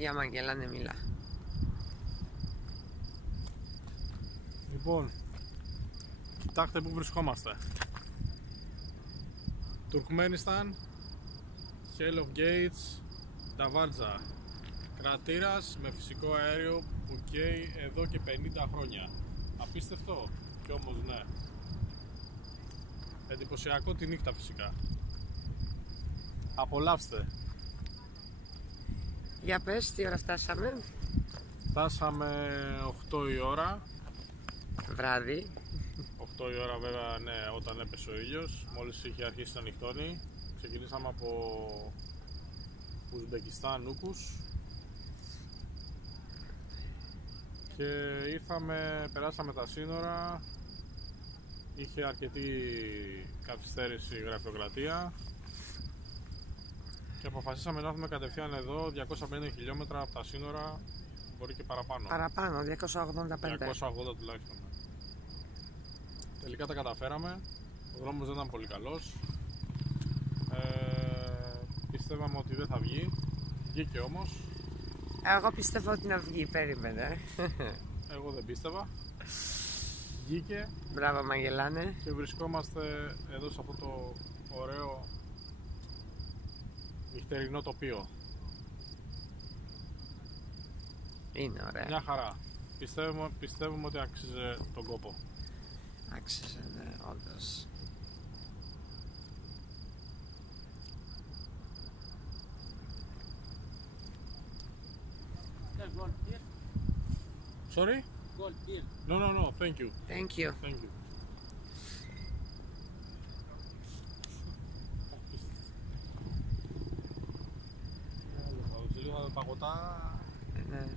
Για Μαγγελάνε μιλά. Λοιπόν, κοιτάξτε που βρισκόμαστε. Τουρκμένισταν, Hell of Gates, Νταβάρτζα. Κρατήρας με φυσικό αέριο που καίει εδώ και 50 χρόνια. Απίστευτο, κι όμως ναι. Εντυπωσιακό τη νύχτα φυσικά. Απολαύστε. Για πες, τι ώρα φτάσαμε? Φτάσαμε 8 η ώρα. Βράδυ. 8 η ώρα βέβαια, ναι, όταν έπεσε ο ήλιος. Μόλις είχε αρχίσει να νυχτώνει. Ξεκινήσαμε από Ουσμπεκιστάν, Ούκους. Και ήρθαμε, περάσαμε τα σύνορα. Είχε αρκετή καθυστέρηση η γραφειοκρατία. Και αποφασίσαμε να έρθουμε κατευθείαν εδώ, 250 χιλιόμετρα από τα σύνορα, μπορεί και παραπάνω. Παραπάνω, 285. 280 τουλάχιστον. Τελικά τα καταφέραμε. Ο δρόμος δεν ήταν πολύ καλός. Πιστεύαμε ότι δεν θα βγει. Βγήκε όμως. Εγώ πιστεύω ότι να βγει, περίμενε. Εγώ δεν πίστευα. Βγήκε. Μπράβο Μαγγελάνε. Και βρισκόμαστε εδώ σε αυτό το ωραίο νυχτερινό τοπίο. Είναι ωραία. Μια χαρά. Πιστεύουμε ότι άξιζε τον κόπο. Άξιζε, ναι, όντως. Sorry? Gold beer. No, thank you. Thank you. Thank you. Λίγο παγωτά. Ναι.